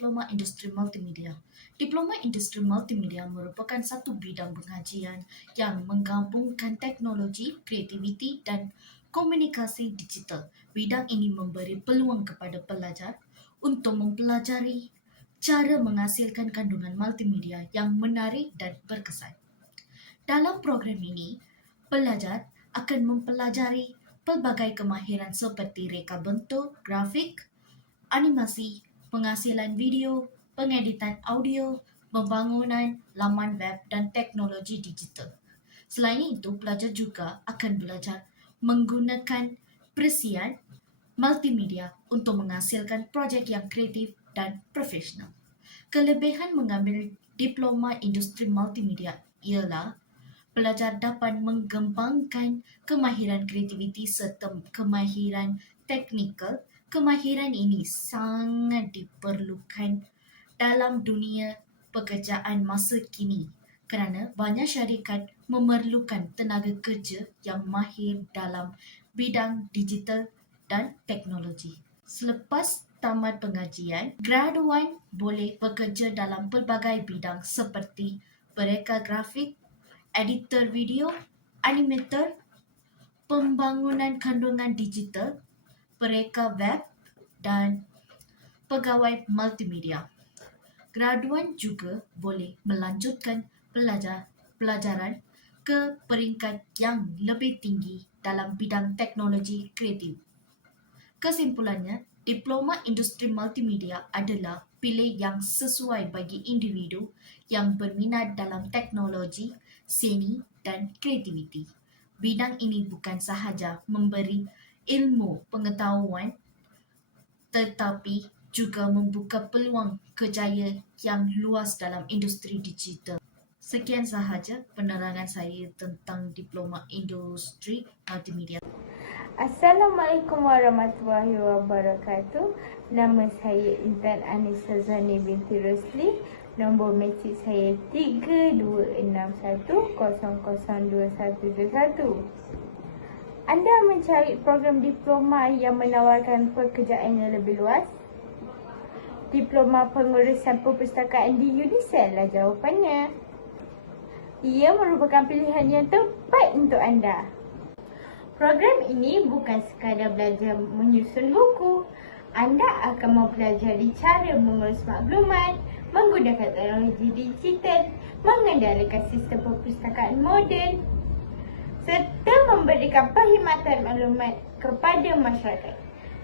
Diploma Industri Multimedia. Diploma Industri Multimedia merupakan satu bidang pengajian yang menggabungkan teknologi, kreativiti dan komunikasi digital. Bidang ini memberi peluang kepada pelajar untuk mempelajari cara menghasilkan kandungan multimedia yang menarik dan berkesan. Dalam program ini, pelajar akan mempelajari pelbagai kemahiran seperti reka bentuk, grafik, animasi, penghasilan video, pengeditan audio, pembangunan laman web dan teknologi digital. Selain itu, pelajar juga akan belajar menggunakan perisian multimedia untuk menghasilkan projek yang kreatif dan profesional. Kelebihan mengambil diploma industri multimedia ialah pelajar dapat mengembangkan kemahiran kreativiti serta kemahiran teknikal. Kemahiran ini sangat diperlukan dalam dunia pekerjaan masa kini kerana banyak syarikat memerlukan tenaga kerja yang mahir dalam bidang digital dan teknologi. Selepas tamat pengajian, graduan boleh bekerja dalam pelbagai bidang seperti pereka grafik, editor video, animator, pembangunan kandungan digital, pereka web dan pegawai multimedia. Graduan juga boleh melanjutkan pelajaran ke peringkat yang lebih tinggi dalam bidang teknologi kreatif. Kesimpulannya, diploma industri multimedia adalah pilih yang sesuai bagi individu yang berminat dalam teknologi, seni dan kreativiti. Bidang ini bukan sahaja memberi ilmu pengetahuan tetapi juga membuka peluang kerjaya yang luas dalam industri digital. Sekian sahaja penerangan saya tentang diploma industri multimedia. Assalamualaikum warahmatullahi wabarakatuh. Nama saya Intan Anissa Zani binti Rosli. Nombor mesej saya 3261002121. Anda mencari program diploma yang menawarkan pekerjaan yang lebih luas? Diploma Pengurusan Perpustakaan di UNISEL lah jawapannya. Ia merupakan pilihan yang tepat untuk anda. Program ini bukan sekadar belajar menyusun buku. Anda akan mempelajari cara mengurus maklumat, menggunakan teknologi digital, mengendalikan sistem perpustakaan moden serta memberikan perkhidmatan maklumat kepada masyarakat.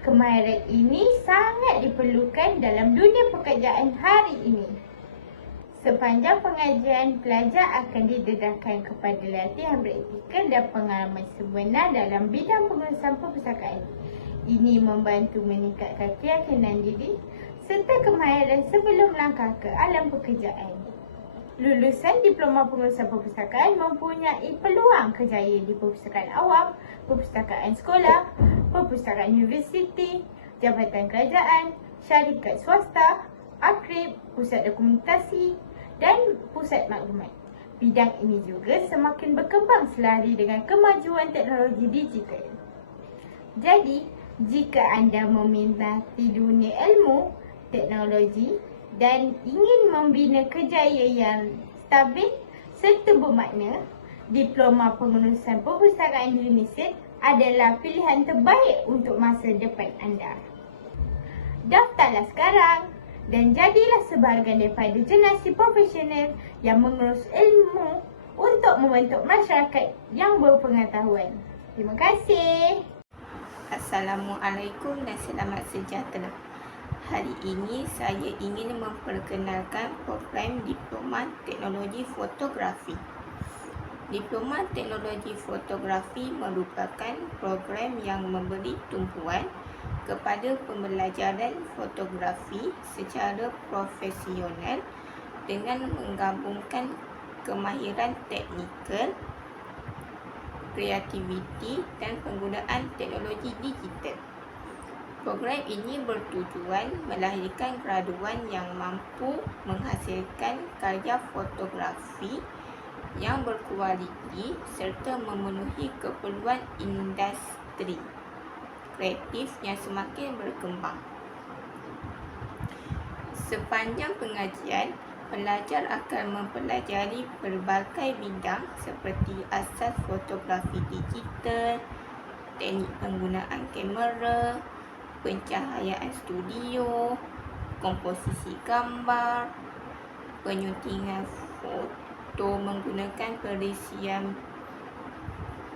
Kemahiran ini sangat diperlukan dalam dunia pekerjaan hari ini. Sepanjang pengajian, pelajar akan didedahkan kepada latihan praktikal dan pengalaman sebenar dalam bidang pengurusan perpustakaan. Ini membantu meningkatkan keyakinan diri serta kemahiran sebelum melangkah ke alam pekerjaan. Lulusan diploma pengurusan perpustakaan mempunyai peluang kerjaya di perpustakaan awam, perpustakaan sekolah, perpustakaan universiti, jabatan kerajaan, syarikat swasta, akrib, pusat dokumentasi dan pusat maklumat. Bidang ini juga semakin berkembang selari dengan kemajuan teknologi digital. Jadi, jika anda meminati dunia ilmu, teknologi dan ingin membina kerjaya yang stabil serta bermakna, diploma pengurusan perpustakaan di UNISEL adalah pilihan terbaik untuk masa depan anda. Daftarlah sekarang dan jadilah sebahagian daripada generasi profesional yang mengurus ilmu untuk membentuk masyarakat yang berpengetahuan. Terima kasih. Assalamualaikum dan selamat sejahtera. Hari ini saya ingin memperkenalkan program Diploma Teknologi Fotografi. Diploma Teknologi Fotografi merupakan program yang memberi tumpuan kepada pembelajaran fotografi secara profesional dengan menggabungkan kemahiran teknikal, kreativiti dan penggunaan teknologi digital. Program ini bertujuan melahirkan graduan yang mampu menghasilkan karya fotografi yang berkualiti serta memenuhi keperluan industri kreatif yang semakin berkembang. Sepanjang pengajian, pelajar akan mempelajari pelbagai bidang seperti asas fotografi digital, teknik penggunaan kamera, pencahayaan studio, komposisi gambar, penyuntingan foto menggunakan perisian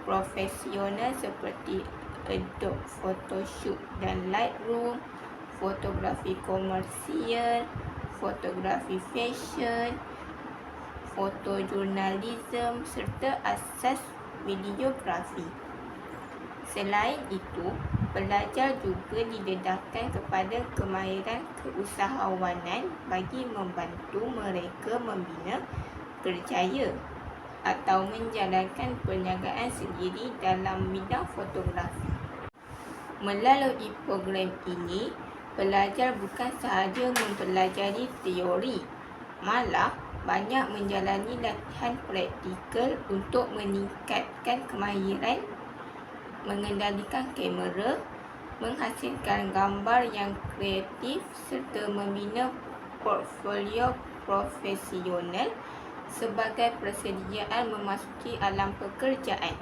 profesional seperti Adobe Photoshop dan Lightroom, fotografi komersial, fotografi fashion, fotojurnalism serta asas videografi. Selain itu, pelajar juga didedahkan kepada kemahiran keusahawanan bagi membantu mereka membina kerjaya atau menjalankan perniagaan sendiri dalam bidang fotografi. Melalui program ini, pelajar bukan sahaja mempelajari teori, malah banyak menjalani latihan praktikal untuk meningkatkan kemahiran mengendalikan kamera, menghasilkan gambar yang kreatif serta membina portfolio profesional sebagai persediaan memasuki alam pekerjaan.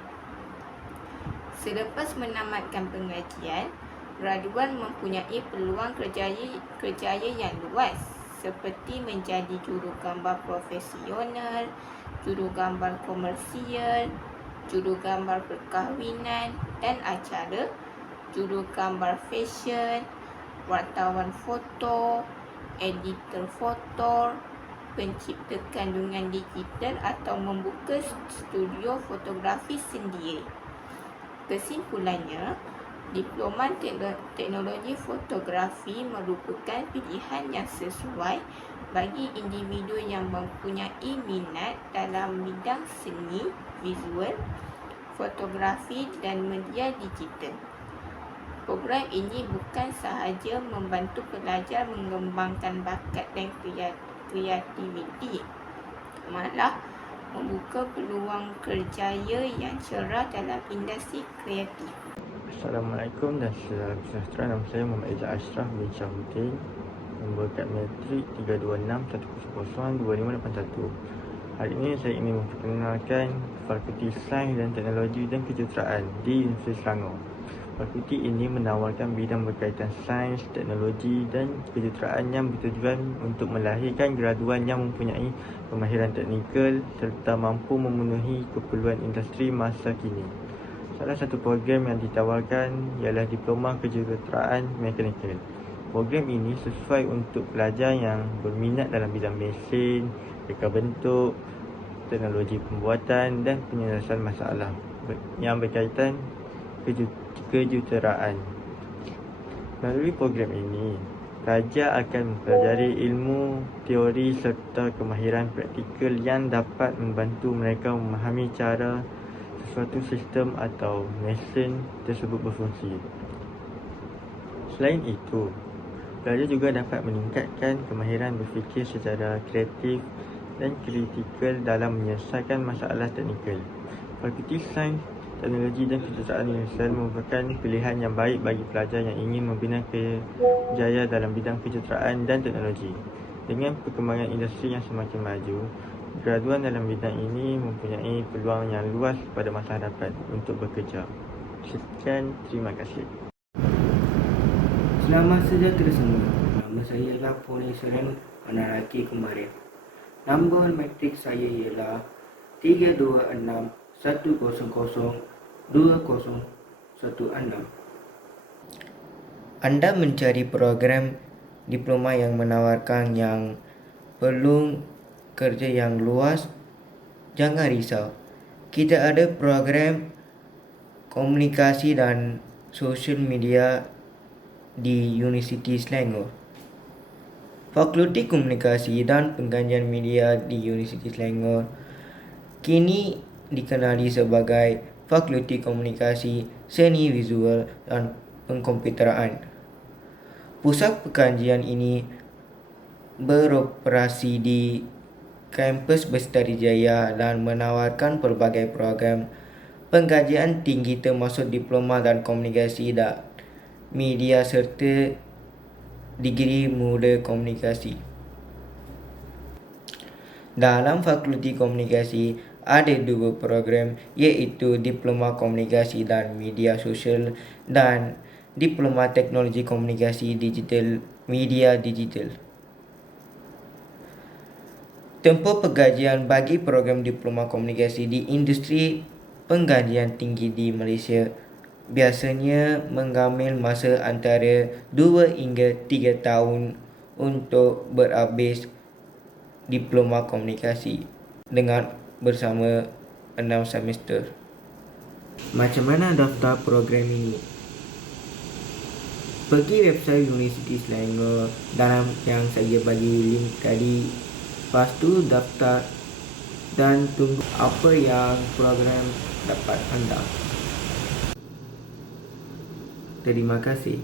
Selepas menamatkan pengajian, graduan mempunyai peluang kerjaya yang luas seperti menjadi jurugambar profesional, jurugambar komersial, jurugambar perkahwinan dan acara, jurugambar fashion, wartawan foto, editor foto, pencipta kandungan digital atau membuka studio fotografi sendiri. Kesimpulannya, Diploma Teknologi Fotografi merupakan pilihan yang sesuai bagi individu yang mempunyai minat dalam bidang seni, visual, fotografi dan media digital. Program ini bukan sahaja membantu pelajar mengembangkan bakat dan kreativiti, malah membuka peluang kerjaya yang cerah dalam industri kreatif. Assalamualaikum dan salam sejahtera. Nama saya Muhammad Eza Ashraf bin Syahuddin, nombor kad matrik 326-100-2581. Hari ini saya ingin memperkenalkan Fakulti Sains dan Teknologi dan Kejuruteraan di Universiti Selangor. Fakulti ini menawarkan bidang berkaitan sains, teknologi dan kejuruteraan yang bertujuan untuk melahirkan graduan yang mempunyai pemahiran teknikal serta mampu memenuhi keperluan industri masa kini. Salah satu program yang ditawarkan ialah Diploma Kejuruteraan Mekanikal. Program ini sesuai untuk pelajar yang berminat dalam bidang mesin, reka bentuk, teknologi pembuatan dan penyelesaian masalah yang berkaitan kejuruteraan. Melalui program ini, pelajar akan mempelajari ilmu teori serta kemahiran praktikal yang dapat membantu mereka memahami cara sesuatu sistem atau mesin tersebut berfungsi. Selain itu, pelajar juga dapat meningkatkan kemahiran berfikir secara kreatif dan kritikal dalam menyelesaikan masalah teknikal. Fakulti Sains, Teknologi dan Kejuruteraan Universiti merupakan pilihan yang baik bagi pelajar yang ingin membina kerjaya dalam bidang kejuruteraan dan teknologi. Dengan perkembangan industri yang semakin maju, graduan dalam bidang ini mempunyai peluang yang luas pada masa hadapan untuk bekerja. Sekian, terima kasih. Selamat sejahtera semua. Nama saya ialah Poni Seren Anaraki Kemarin. Nombor matrik saya ialah 326-100-2016. Anda mencari program diploma yang menawarkan yang peluang kerja yang luas? Jangan risau. Kita ada program komunikasi dan sosial media di Universiti Selangor. Fakulti Komunikasi dan Pengkajian Media di Universiti Selangor kini dikenali sebagai Fakulti Komunikasi, Seni Visual dan Pengkomputeraan. Pusat pengkajian ini beroperasi di kampus Bestari Jaya dan menawarkan pelbagai program pengkajian tinggi termasuk diploma dan komunikasi dan media serta Degree Muda Komunikasi. Dalam Fakulti Komunikasi ada dua program iaitu Diploma Komunikasi dan Media Sosial dan Diploma Teknologi Komunikasi Digital Media Digital. Tempoh pengajian bagi program Diploma Komunikasi di industri penggajian tinggi di Malaysia biasanya mengambil masa antara 2 hingga 3 tahun untuk berhabis Diploma Komunikasi dengan bersama 6 semester. Macam mana daftar program ini? Pergi website Universiti Selangor dalam yang saya bagi link tadi. Lepas tu daftar dan tunggu apa yang program dapat anda. Terima kasih.